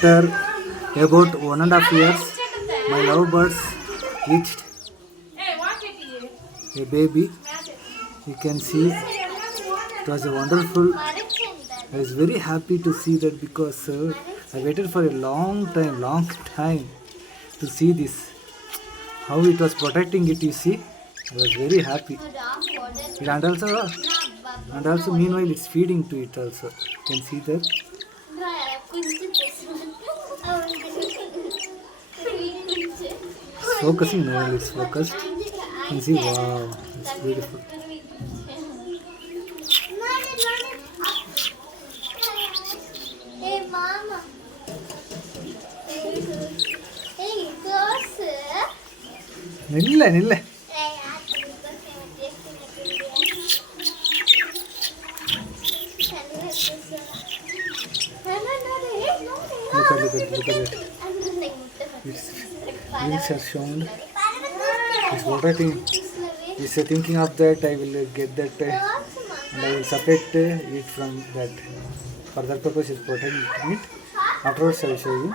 After about 1.5 years, my lovebirds reached a baby. You can see it was a wonderful. I was very happy to see that because I waited for a long time to see this. How it was protecting it, you see. I was very happy. And also meanwhile it's feeding to it also. You can see that. It's focusing now, it's focused. You can see, wow, it's beautiful. Hey, mama. Hey, girls. Nilla. Look at it. Its wings are shown. It's what I think. It's thinking of that I will get that and I will separate it from that. For that purpose, it's protecting it. Afterwards, I will show you.